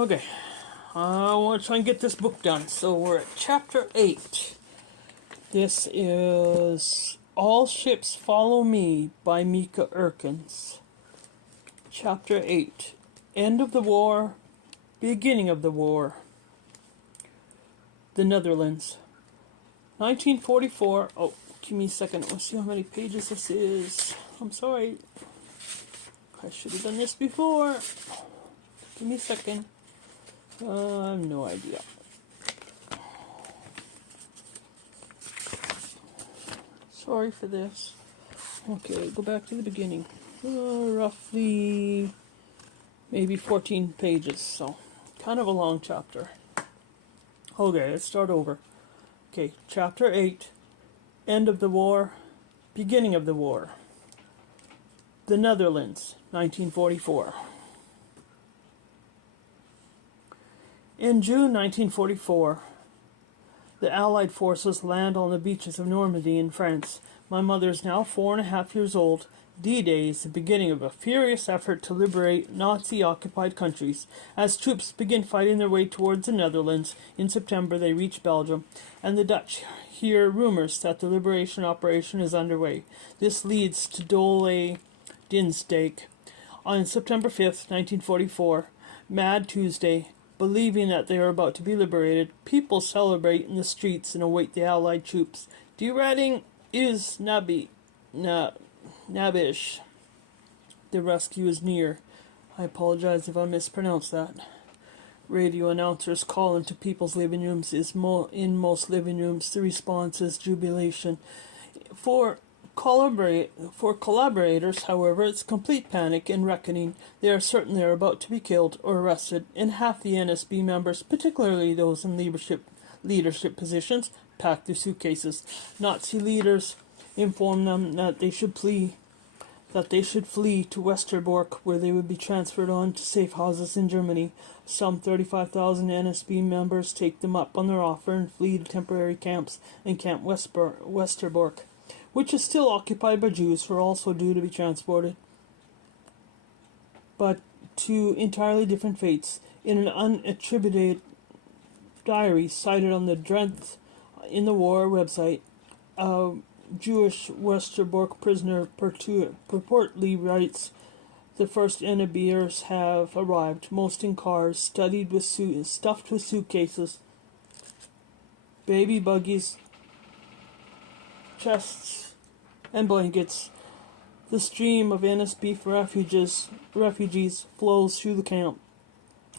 Okay, I want to try and get this book done. So we're at chapter 8. This is All Ships Follow Me by Mieke Eerkens. Chapter 8. End of the War, Beginning of the War. The Netherlands. 1944. Oh, give me a second. Let's see how many pages this is. I'm sorry. I should have done this before. Give me a second. No idea. Sorry for this. Okay, go back to the beginning. Roughly maybe 14 pages, so kind of a long chapter. Okay, let's start over. Okay, chapter 8. End of the war, beginning of the war. The Netherlands, 1944. In June 1944, the Allied forces land on the beaches of Normandy in France. My mother is now 4.5 years old. D-Day is the beginning of a furious effort to liberate Nazi-occupied countries. As troops begin fighting their way towards the Netherlands, in September they reach Belgium, and the Dutch hear rumors that the liberation operation is underway. This leads to Dole Dinsdag. On September 5th, 1944, Mad Tuesday, believing that they are about to be liberated, people celebrate in the streets and await the Allied troops. Die Redding is Nabish. The rescue is near. I apologize if I mispronounced that. Radio announcers call into people's living rooms. In most living rooms, the response is jubilation. For collaborators, however, it's complete panic and reckoning. They are certain they are about to be killed or arrested, and half the NSB members, particularly those in leadership positions, pack their suitcases. Nazi leaders inform them that they should flee to Westerbork, where they would be transferred on to safe houses in Germany. Some 35,000 NSB members take them up on their offer and flee to temporary camps in Camp Westerbork, which is still occupied by Jews who are also due to be transported, but to entirely different fates. In an unattributed diary cited on the Dread in the War website, a Jewish Westerbork prisoner purportedly writes, "The first NSBers have arrived, most in cars, stuffed with suitcases, baby buggies, chests, and blankets. The stream of NSB refugees flows through the camp.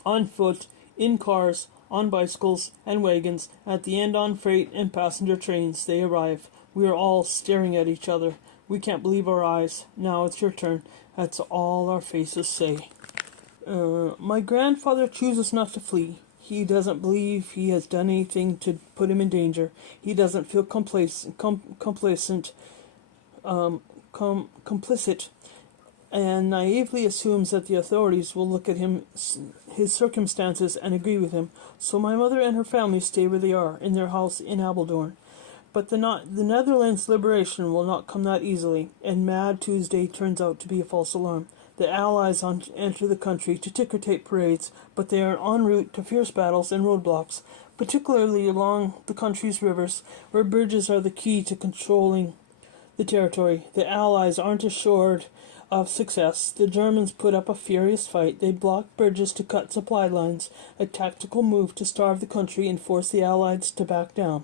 On foot, in cars, on bicycles and wagons, at the end on freight and passenger trains, they arrive. We are all staring at each other. We can't believe our eyes. Now it's your turn." That's all our faces say. My grandfather chooses not to flee. He doesn't believe he has done anything to put him in danger. He doesn't feel complicit, and naively assumes that the authorities will look at his circumstances, and agree with him. So my mother and her family stay where they are, in their house in Apeldoorn. But the Netherlands' liberation will not come that easily, and Mad Tuesday turns out to be a false alarm. The Allies enter the country to ticker-tape parades, but they are en route to fierce battles and roadblocks, particularly along the country's rivers, where bridges are the key to controlling the territory. The Allies aren't assured of success. The Germans put up a furious fight. They block bridges to cut supply lines, a tactical move to starve the country and force the Allies to back down.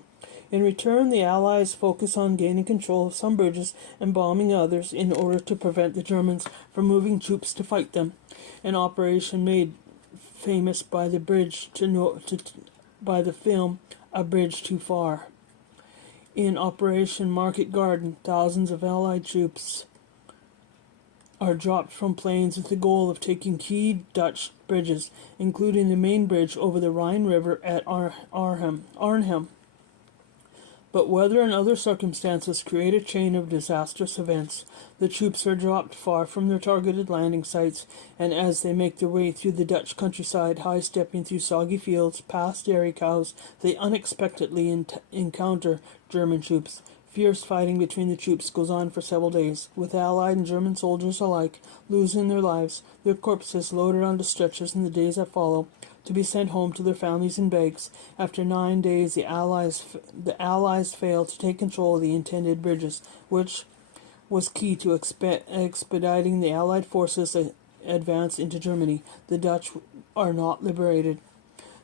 In return, the Allies focus on gaining control of some bridges and bombing others in order to prevent the Germans from moving troops to fight them. An operation made famous by the film A Bridge Too Far. In Operation Market Garden, thousands of Allied troops are dropped from planes with the goal of taking key Dutch bridges, including the main bridge over the Rhine River at Arnhem. But weather and other circumstances create a chain of disastrous events. The troops are dropped far from their targeted landing sites, and as they make their way through the Dutch countryside, high-stepping through soggy fields, past dairy cows, they unexpectedly encounter German troops. Fierce fighting between the troops goes on for several days, with Allied and German soldiers alike losing their lives, their corpses loaded onto stretchers in the days that follow. to be sent home to their families in bags. After 9 days, the Allies failed to take control of the intended bridges, which was key to expediting the Allied forces' advance into Germany. The Dutch are not liberated.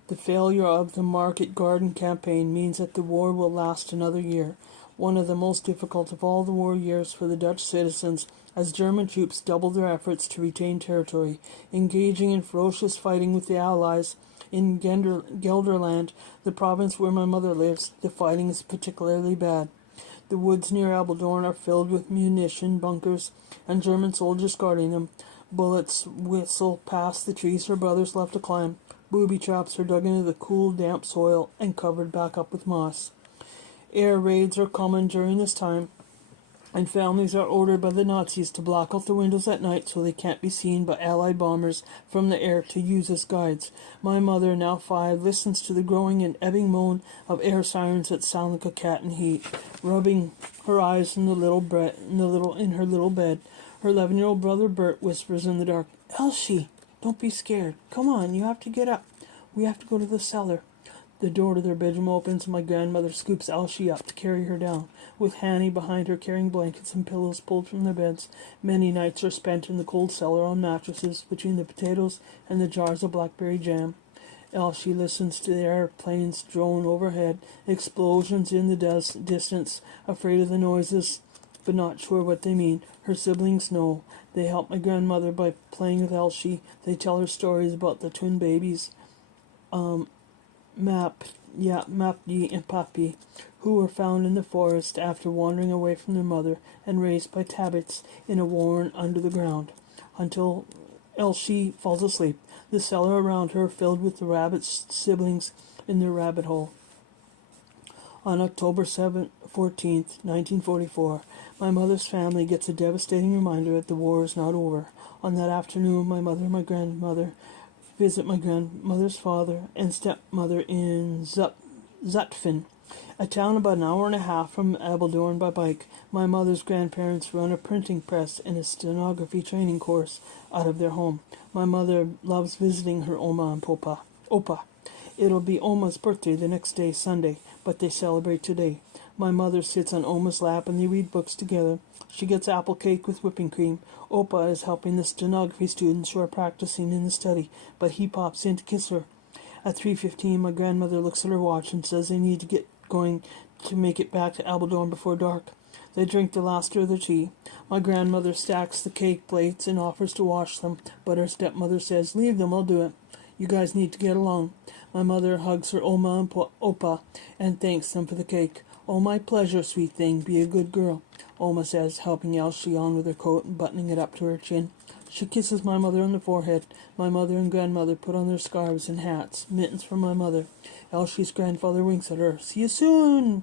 The failure of the Market Garden campaign means that the war will last another year, one of the most difficult of all the war years for the Dutch citizens, as German troops doubled their efforts to retain territory, engaging in ferocious fighting with the Allies. In Gelderland, the province where my mother lives, the fighting is particularly bad. The woods near Apeldoorn are filled with munition bunkers and German soldiers guarding them. Bullets whistle past the trees her brothers left to climb. Booby traps are dug into the cool, damp soil and covered back up with moss. Air raids are common during this time, and families are ordered by the Nazis to block out the windows at night so they can't be seen by Allied bombers from the air to use as guides. My mother, now 5, listens to the growing and ebbing moan of air sirens that sound like a cat in heat, rubbing her eyes in her little bed. Her 11-year-old brother Bert whispers in the dark, "Elsie, don't be scared. Come on, you have to get up. We have to go to the cellar." The door to their bedroom opens and my grandmother scoops Elsie up to carry her down, with Hanny behind her carrying blankets and pillows pulled from their beds. Many nights are spent in the cold cellar on mattresses between the potatoes and the jars of blackberry jam. Elsie listens to the airplanes drone overhead, explosions in the distance, afraid of the noises but not sure what they mean. Her siblings know. They help my grandmother by playing with Elsie. They tell her stories about the twin babies, Mapdi and Papi, who were found in the forest after wandering away from their mother and raised by tabbits in a warren under the ground, until Elsie falls asleep. The cellar around her filled with the rabbit's siblings in their rabbit hole. On October 14th, 1944, my mother's family gets a devastating reminder that the war is not over. On that afternoon, my mother and my grandmother visit my grandmother's father and stepmother in Zutphen, a town about an hour and a half from Apeldoorn by bike. My mother's grandparents run a printing press and a stenography training course out of their home. My mother loves visiting her Oma and Opa. It'll be Oma's birthday the next day, Sunday, but they celebrate today. My mother sits on Oma's lap and they read books together. She gets apple cake with whipping cream. Opa is helping the stenography students who are practicing in the study, but he pops in to kiss her. At 3:15, my grandmother looks at her watch and says they need to get going to make it back to Apeldoorn before dark. They drink the last of their tea. My grandmother stacks the cake plates and offers to wash them, but her stepmother says, "Leave them, I'll do it. You guys need to get along." My mother hugs her Oma and Opa and thanks them for the cake. "Oh, my pleasure, sweet thing. Be a good girl," Oma says, helping Elsie on with her coat and buttoning it up to her chin. She kisses my mother on the forehead. My mother and grandmother put on their scarves and hats, mittens for my mother. Elsie's grandfather winks at her. "See you soon,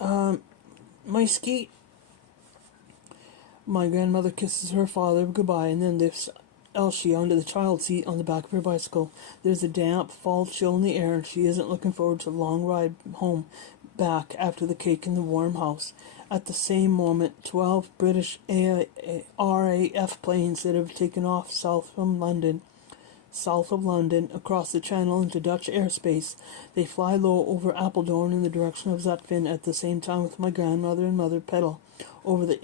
my skeet." My grandmother kisses her father goodbye and then lifts Elsie onto the child seat on the back of her bicycle. There's a damp fall chill in the air and she isn't looking forward to the long ride home back after the cake in the warm house. At the same moment, 12 British RAF planes that have taken off south of London, across the channel into Dutch airspace. They fly low over Apeldoorn in the direction of Zutphen at the same time with my grandmother and mother pedal over the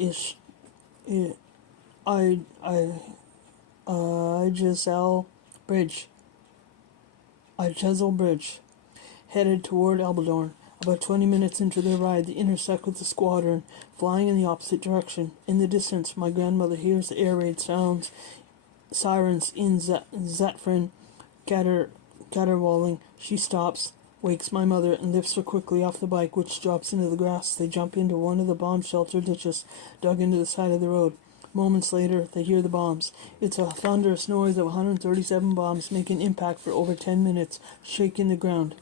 Ijezel Bridge, headed toward Apeldoorn. About 20 minutes into their ride, they intersect with the squadron, flying in the opposite direction. In the distance, my grandmother hears the air raid sirens in Zutphen caterwauling. She stops, wakes my mother, and lifts her quickly off the bike, which drops into the grass. They jump into one of the bomb shelter ditches dug into the side of the road. Moments later, they hear the bombs. It's a thunderous noise of 137 bombs making impact for over 10 minutes, shaking the ground.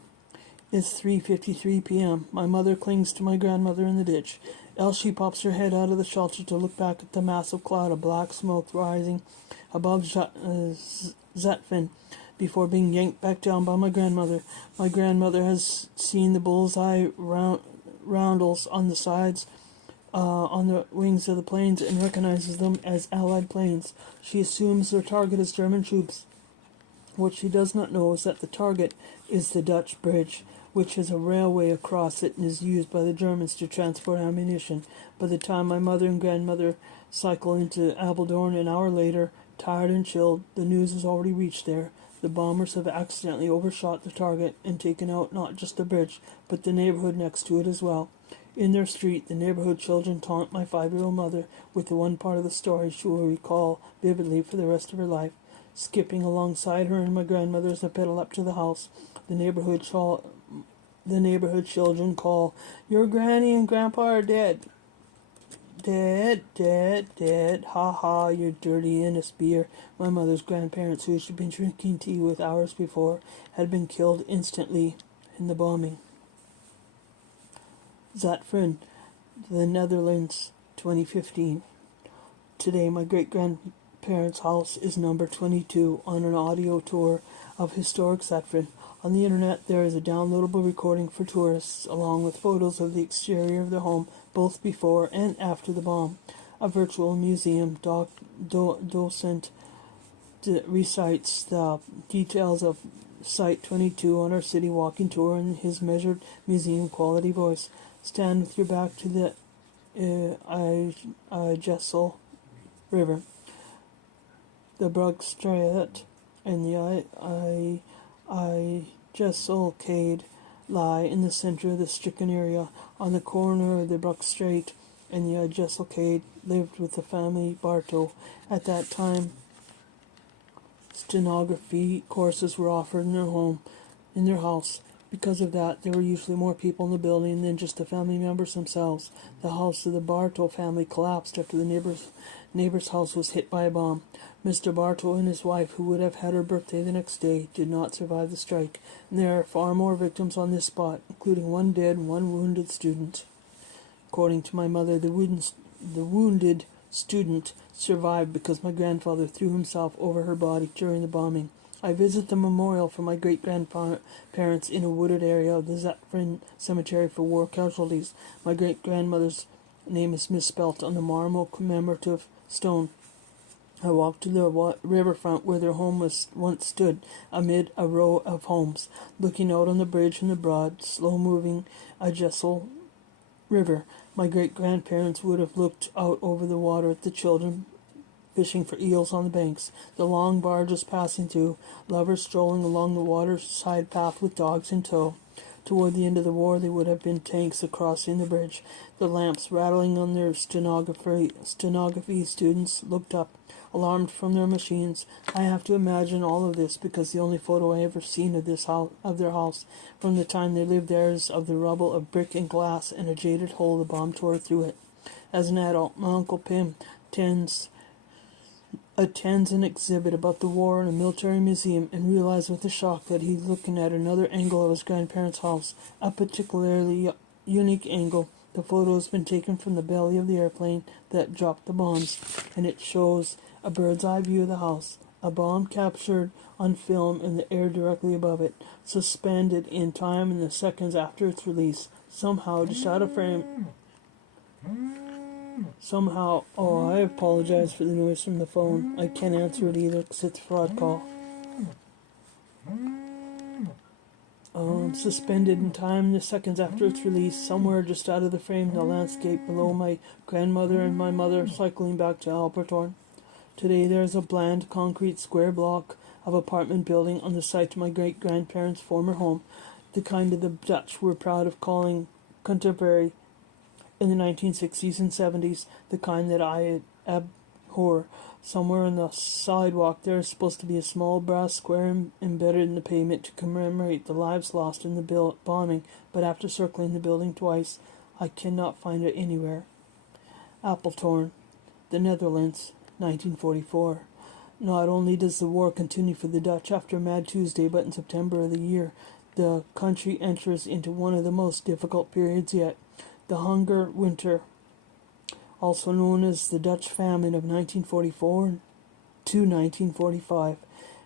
It's 3:53 p.m. My mother clings to my grandmother in the ditch. Elsie pops her head out of the shelter to look back at the massive cloud of black smoke rising above Zutphen before being yanked back down by my grandmother. My grandmother has seen the bullseye roundels on the sides, on the wings of the planes, and recognizes them as Allied planes. She assumes their target is German troops What she does not know is that the target is the Dutch bridge, which has a railway across it and is used by the Germans to transport ammunition. By the time my mother and grandmother cycle into Apeldoorn an hour later, tired and chilled, the news has already reached there. The bombers have accidentally overshot the target and taken out not just the bridge, but the neighborhood next to it as well. In their street, the neighborhood children taunt my 5-year-old mother with the one part of the story she will recall vividly for the rest of her life. Skipping alongside her and my grandmother as I pedal up to the house, the neighborhood children call, "Your granny and grandpa are dead." Dead, dead, dead. Ha ha, you dirty innocent beer. My mother's grandparents, who she'd been drinking tea with hours before, had been killed instantly in the bombing. Zutphen, the Netherlands, 2015. Today, my great-grandparents' house is number 22 on an audio tour of historic Zutphen. On the internet, there is a downloadable recording for tourists, along with photos of the exterior of the home, both before and after the bomb. A virtual museum docent recites the details of Site 22 on our city walking tour in his measured museum-quality voice. Stand with your back to the Jessel River, the Brugstraat, and the Jesselcade lie in the center of the stricken area. On the corner of the Brugstraat and the Jesselcade lived with the family Barto. At that time, stenography courses were offered in their house. Because of that, there were usually more people in the building than just the family members themselves. The house of the Barto family collapsed after the neighbor's house was hit by a bomb. Mr. Barto and his wife, who would have had her birthday the next day, did not survive the strike, and there are far more victims on this spot, including one dead and one wounded student. According to my mother, the wounded student survived because my grandfather threw himself over her body during the bombing. I visit the memorial for my great-grandparents in a wooded area of the Zutphen Cemetery for War Casualties. My great-grandmother's name is misspelt on the marble commemorative stone. I walk to the riverfront where their home once stood, amid a row of homes, looking out on the bridge and the broad, slow-moving Jessel River. My great-grandparents would have looked out over the water at the children fishing for eels on the banks, the long barges passing through, lovers strolling along the waterside path with dogs in tow. Toward the end of the war, they would have been tanks crossing the bridge. The lamps rattling on their stenography students looked up, alarmed from their machines. I have to imagine all of this because the only photo I ever seen of their house from the time they lived there is of the rubble of brick and glass and a jaded hole the bomb tore through it. As an adult, my Uncle Pim attends an exhibit about the war in a military museum and realizes with a shock that he's looking at another angle of his grandparents' house, a particularly unique angle. The photo has been taken from the belly of the airplane that dropped the bombs, and it shows a bird's eye view of the house, a bomb captured on film in the air directly above it, suspended in time in the seconds after its release, somehow just out of frame. I apologize for the noise from the phone. I can't answer it either because it's a fraud call. Suspended in time the seconds after its release, somewhere just out of the frame, the landscape below my grandmother and my mother cycling back to Albertorn. Today there is a bland concrete square block of apartment building on the site of my great-grandparents' former home, the kind of the Dutch were proud of calling contemporary in the 1960s and 70s, the kind that I abhor. Somewhere on the sidewalk there is supposed to be a small brass square embedded in the pavement to commemorate the lives lost in the bombing, but after circling the building twice, I cannot find it anywhere. Apeldoorn, the Netherlands, 1944. Not only does the war continue for the Dutch after Mad Tuesday, but in September of the year, the country enters into one of the most difficult periods yet. The Hunger Winter, also known as the Dutch Famine of 1944 to 1945.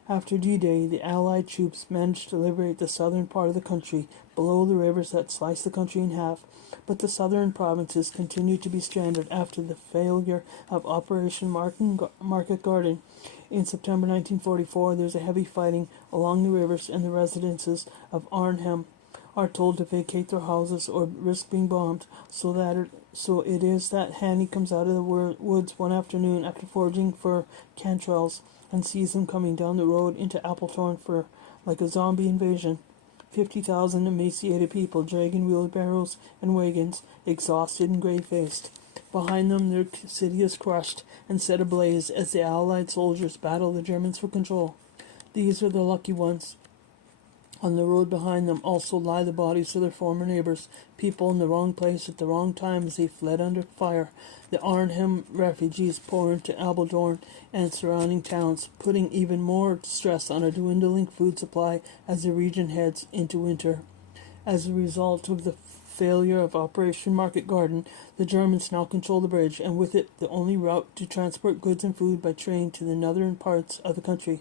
After D-Day, the Allied troops managed to liberate the southern part of the country, below the rivers that slice the country in half, but the southern provinces continued to be stranded after the failure of Operation Market Garden In September 1944, there's a heavy fighting along the rivers, and the residences of Arnhem are told to vacate their houses or risk being bombed. So it is that Hanny comes out of the woods one afternoon after foraging for cantrells and sees them coming down the road into Applethorne for like a zombie invasion. 50,000 emaciated people dragging wheelbarrows and wagons, exhausted and grey-faced. Behind them, their city is crushed and set ablaze as the Allied soldiers battle the Germans for control. These are the lucky ones. On the road behind them also lie the bodies of their former neighbours, people in the wrong place at the wrong time as they fled under fire. The Arnhem refugees pour into Apeldoorn and surrounding towns, putting even more stress on a dwindling food supply as the region heads into winter. As a result of the failure of Operation Market Garden, the Germans now control the bridge, and with it the only route to transport goods and food by train to the northern parts of the country.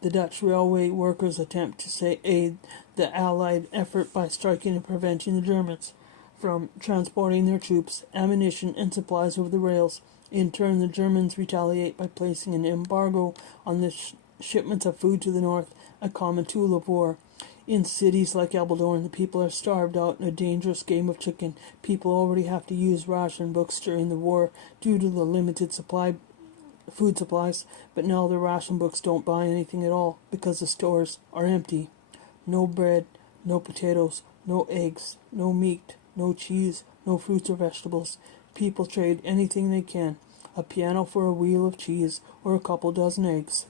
The Dutch railway workers attempt to aid the Allied effort by striking and preventing the Germans from transporting their troops, ammunition, and supplies over the rails. In turn, the Germans retaliate by placing an embargo on the shipments of food to the north, a common tool of war. In cities like Apeldoorn, the people are starved out in a dangerous game of chicken. People already have to use ration books during the war due to the limited food supplies, but now the ration books don't buy anything at all because the stores are empty. No bread, no potatoes, no eggs, no meat, no cheese, no fruits or vegetables. People trade anything they can, a piano for a wheel of cheese or a couple dozen eggs,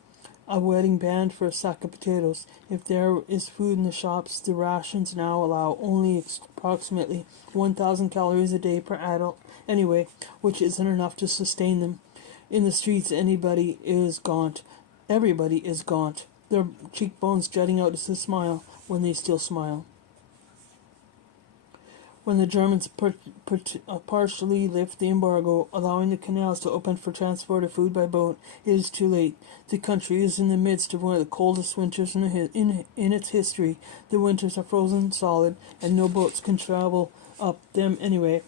a wedding band for a sack of potatoes. If there is food in the shops, the rations now allow only approximately 1,000 calories a day per adult anyway, which isn't enough to sustain them. In the streets, everybody is gaunt, their cheekbones jutting out as they smile, when they still smile. When the Germans partially lift the embargo, allowing the canals to open for transport of food by boat, it is too late. The country is in the midst of one of the coldest winters in its history. The winters are frozen solid, and no boats can travel up them anymore.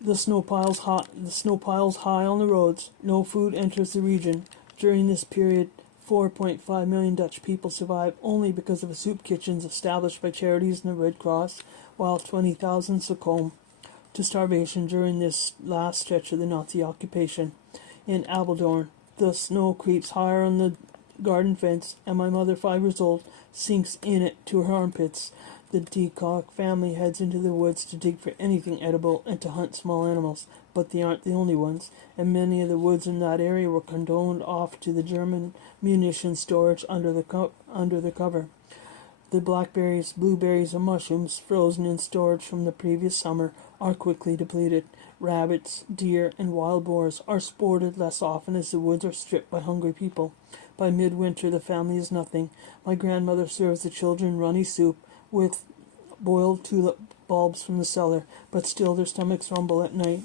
The snow piles high on the roads. No food enters the region. During this period, 4.5 million Dutch people survive only because of the soup kitchens established by charities and the Red Cross, while 20,000 succumb to starvation during this last stretch of the Nazi occupation. In Apeldoorn, the snow creeps higher on the garden fence, and my mother, 5 years old, sinks in it to her armpits. The Decock family heads into the woods to dig for anything edible and to hunt small animals, but they aren't the only ones, and many of the woods in that area were condoned off to the German munition storage under the cover. The blackberries, blueberries, and mushrooms frozen in storage from the previous summer are quickly depleted. Rabbits, deer, and wild boars are sported less often as the woods are stripped by hungry people. By midwinter, the family is nothing. My grandmother serves the children runny soup with boiled tulip bulbs from the cellar, but still their stomachs rumble at night.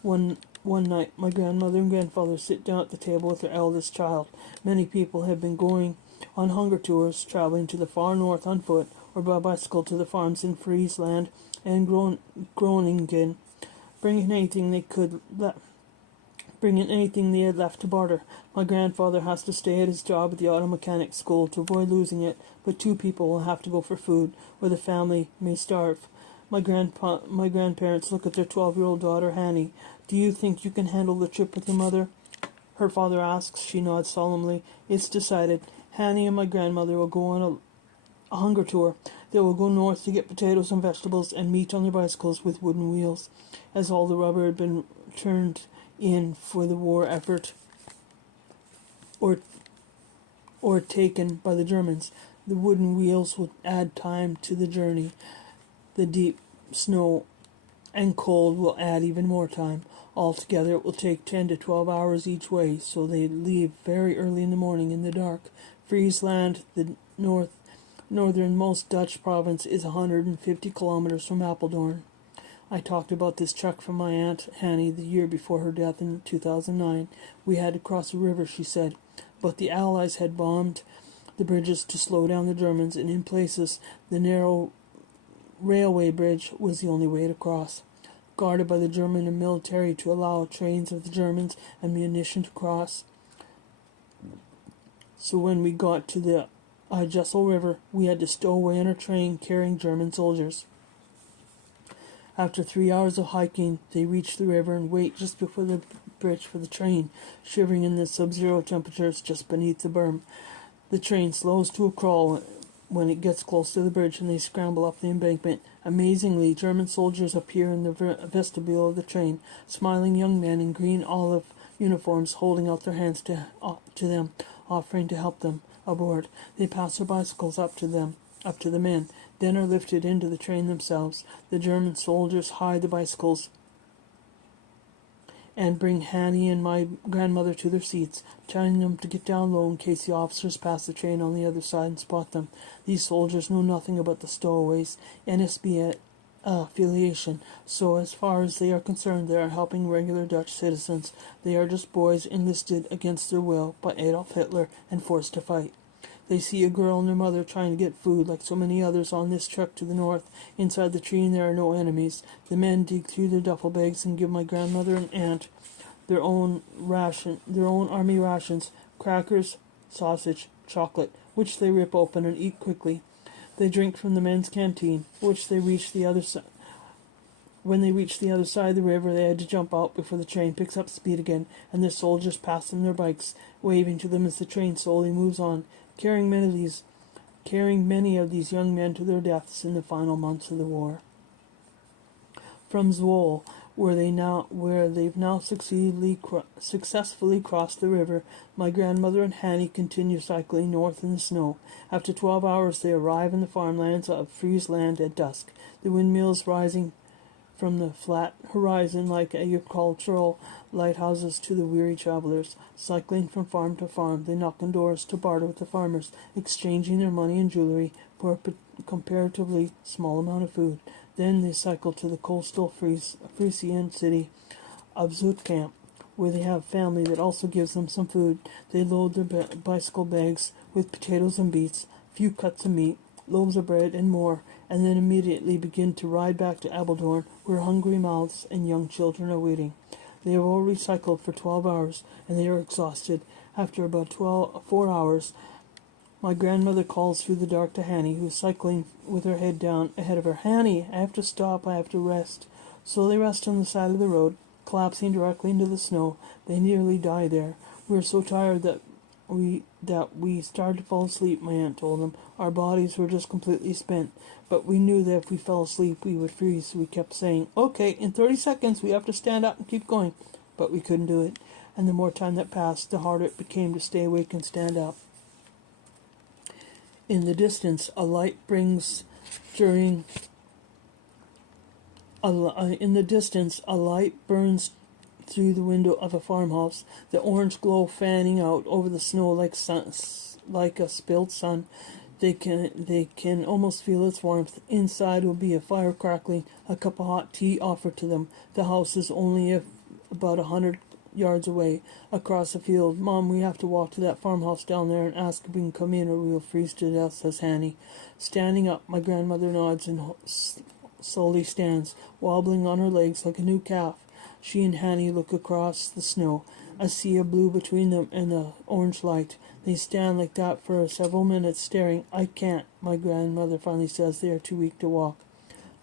One night, my grandmother and grandfather sit down at the table with their eldest child. Many people have been going on hunger tours, traveling to the far north on foot or by bicycle to the farms in Friesland and Groningen, bringing anything they had left to barter. My grandfather has to stay at his job at the auto mechanic school to avoid losing it, but 2 people will have to go for food, or the family may starve. My grandparents look at their 12-year-old daughter, Hanny. Do you think you can handle the trip with your mother? Her father asks. She nods solemnly. It's decided. Hanny and my grandmother will go on a hunger tour. They will go north to get potatoes and vegetables and meat on their bicycles with wooden wheels, as all the rubber had been turned in for the war effort or taken by the Germans. The wooden wheels would add time to the journey. The deep snow and cold will add even more time. Altogether, it will take 10 to 12 hours each way, so they leave very early in the morning in the dark. Friesland, the northernmost Dutch province, is 150 kilometers from Apeldoorn. I talked about this trek from my Aunt Hanny the year before her death in 2009. We had to cross a river, she said, but the Allies had bombed the bridges to slow down the Germans, and in places the narrow railway bridge was the only way to cross. Guarded by the German military to allow trains of the Germans and munition to cross, so when we got to the Jessel River, we had to stow away on a train carrying German soldiers. After 3 hours of hiking, they reached the river and wait just before the bridge for the train, shivering in the sub-zero temperatures just beneath the berm. The train slows to a crawl when it gets close to the bridge, and they scramble up the embankment. Amazingly, German soldiers appear in the vestibule of the train, smiling young men in green olive uniforms holding out their hands to them, offering to help them aboard. They pass their bicycles up to the men, then are lifted into the train themselves. The German soldiers hide the bicycles and bring Hanny and my grandmother to their seats, telling them to get down low in case the officers pass the train on the other side and spot them. These soldiers know nothing about the stowaways' NSB affiliation, so as far as they are concerned, they are helping regular Dutch citizens. They are just boys enlisted against their will by Adolf Hitler and forced to fight. They see a girl and her mother trying to get food like so many others on this trek to the north. Inside the tree there are no enemies. The men dig through their duffel bags and give my grandmother and aunt their own army rations, crackers, sausage, chocolate, which they rip open and eat quickly. They drink from the men's canteen, which they reach the other side. When they reach the other side of the river, they had to jump out before the train picks up speed again, and the soldiers pass them their bikes, waving to them as the train slowly moves on, carrying many of these young men to their deaths in the final months of the war. From Zwolle, where they've now successfully crossed the river, my grandmother and Hanny continue cycling north in the snow. After 12 hours, they arrive in the farmlands of Friesland at dusk, the windmills rising from the flat horizon like agricultural lighthouses to the weary travelers. Cycling from farm to farm, they knock on doors to barter with the farmers, exchanging their money and jewelry for a comparatively small amount of food. Then they cycle to the coastal Frisian city of Zoutkamp, where they have family that also gives them some food. They load their bicycle bags with potatoes and beets, few cuts of meat, loaves of bread, and more, and then immediately begin to ride back to Apeldoorn, where hungry mouths and young children are waiting. They have already cycled for 12 hours, and they are exhausted. After about 4 hours, my grandmother calls through the dark to Hanny, who is cycling with her head down ahead of her. "Hanny, I have to stop, I have to rest." So they rest on the side of the road, collapsing directly into the snow. They nearly die there. We were so tired that we started to fall asleep, my aunt told them. Our bodies were just completely spent, but we knew that if we fell asleep we would freeze, so we kept saying, "Okay, in 30 seconds we have to stand up and keep going." But we couldn't do it, and the more time that passed, the harder it became to stay awake and stand up. In the distance, a light burns through the window of a farmhouse, the orange glow fanning out over the snow like a spilled sun. They can almost feel its warmth. Inside will be a fire crackling, a cup of hot tea offered to them. The house is only about 100 yards away, across a field. "Mom, we have to walk to that farmhouse down there and ask if we can come in or we'll freeze to death," says Hanny. Standing up, my grandmother nods and slowly stands, wobbling on her legs like a new calf. She and Hanny look across the snow, a sea of blue between them and the orange light. They stand like that for several minutes, staring. "I can't," my grandmother finally says. "They are too weak to walk."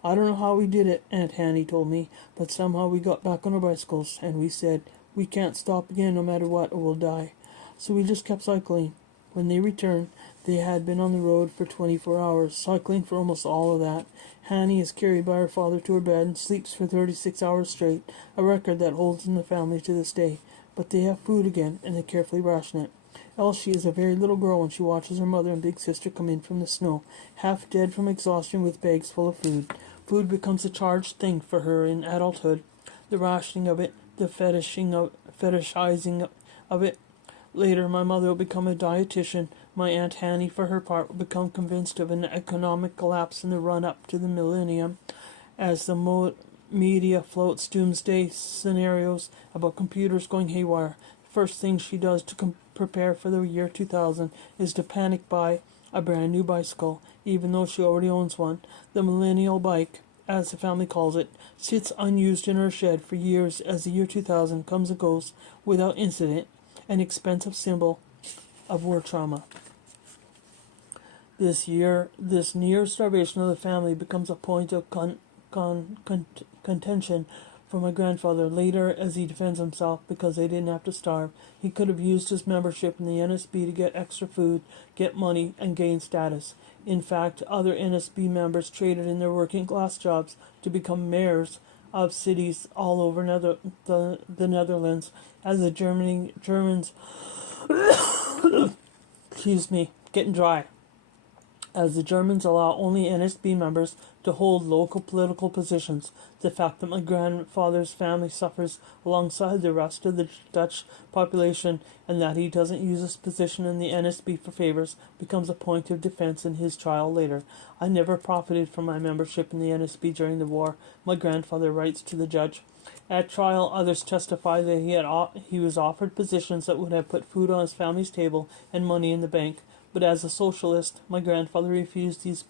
"I don't know how we did it," Aunt Hanny told me, "but somehow we got back on our bicycles, and we said, 'We can't stop again no matter what, or we'll die.' So we just kept cycling." When they returned, they had been on the road for 24 hours, cycling for almost all of that. Hanny is carried by her father to her bed and sleeps for 36 hours straight, a record that holds in the family to this day. But they have food again, and they carefully ration it. Elsie is a very little girl when she watches her mother and big sister come in from the snow, half dead from exhaustion with bags full of food. Food becomes a charged thing for her in adulthood. The rationing of it, the fetishizing of it. Later, my mother will become a dietitian. My Aunt Hanny, for her part, will become convinced of an economic collapse in the run-up to the millennium, as the media floats doomsday scenarios about computers going haywire. The first thing she does to prepare for the year 2000 is to panic buy a brand new bicycle, even though she already owns one. The millennial bike, as the family calls it, sits unused in her shed for years as the year 2000 comes and goes without incident, an expensive symbol of war trauma. This near starvation of the family becomes a point of contention for my grandfather later as he defends himself because they didn't have to starve. He could have used his membership in the NSB to get extra food, get money, and gain status. In fact, other NSB members traded in their working class jobs to become mayors of cities all over the Netherlands as the Germans excuse me, getting dry. As the Germans allow only NSB members to hold local political positions, the fact that my grandfather's family suffers alongside the rest of the Dutch population and that he doesn't use his position in the NSB for favors becomes a point of defense in his trial later. I never profited from my membership in the NSB during the war, my grandfather writes to the judge. At trial, others testify that he was offered positions that would have put food on his family's table and money in the bank. But as a socialist, my grandfather refused these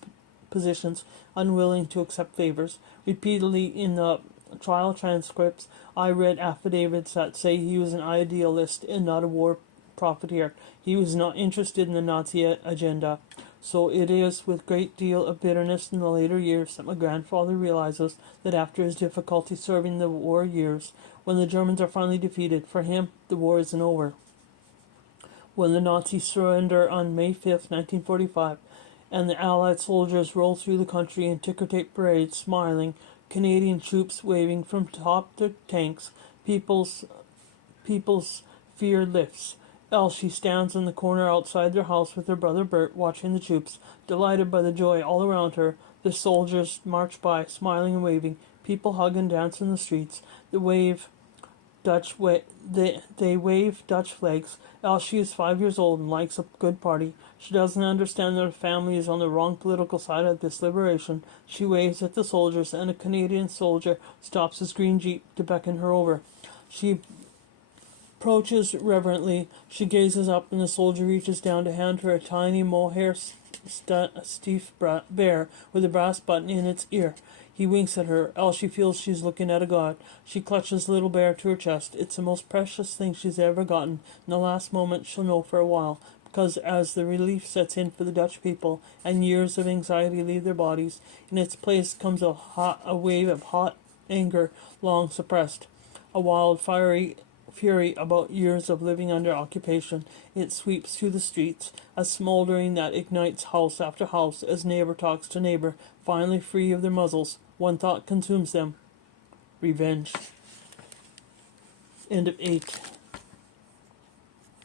positions, unwilling to accept favors. Repeatedly in the trial transcripts, I read affidavits that say he was an idealist and not a war profiteer. He was not interested in the Nazi agenda. So it is with great deal of bitterness in the later years that my grandfather realizes that after his difficulty serving the war years, when the Germans are finally defeated, for him, the war isn't over. When the Nazis surrender on May 5th, 1945, and the Allied soldiers roll through the country in ticker-tape parades, smiling, Canadian troops waving from top to tanks, people's fear lifts. Elsie stands in the corner outside their house with her brother Bert, watching the troops, delighted by the joy all around her. The soldiers march by, smiling and waving. People hug and dance in the streets. They wave Dutch flags. Elsie is 5 years old and likes a good party. She doesn't understand that her family is on the wrong political side of this liberation. She waves at the soldiers, and a Canadian soldier stops his green jeep to beckon her over. She approaches reverently. She gazes up, and the soldier reaches down to hand her a tiny mohair stiff bear with a brass button in its ear. He winks at her. Elsie feels she's looking at a god. She clutches the little bear to her chest. It's the most precious thing she's ever gotten. In the last moment she'll know for a while, because as the relief sets in for the Dutch people and years of anxiety leave their bodies, in its place comes a wave of hot anger long suppressed, a wild fury about years of living under occupation. It sweeps through the streets, a smoldering that ignites house after house as neighbor talks to neighbor, finally free of their muzzles. One thought consumes them: revenge. End of 8.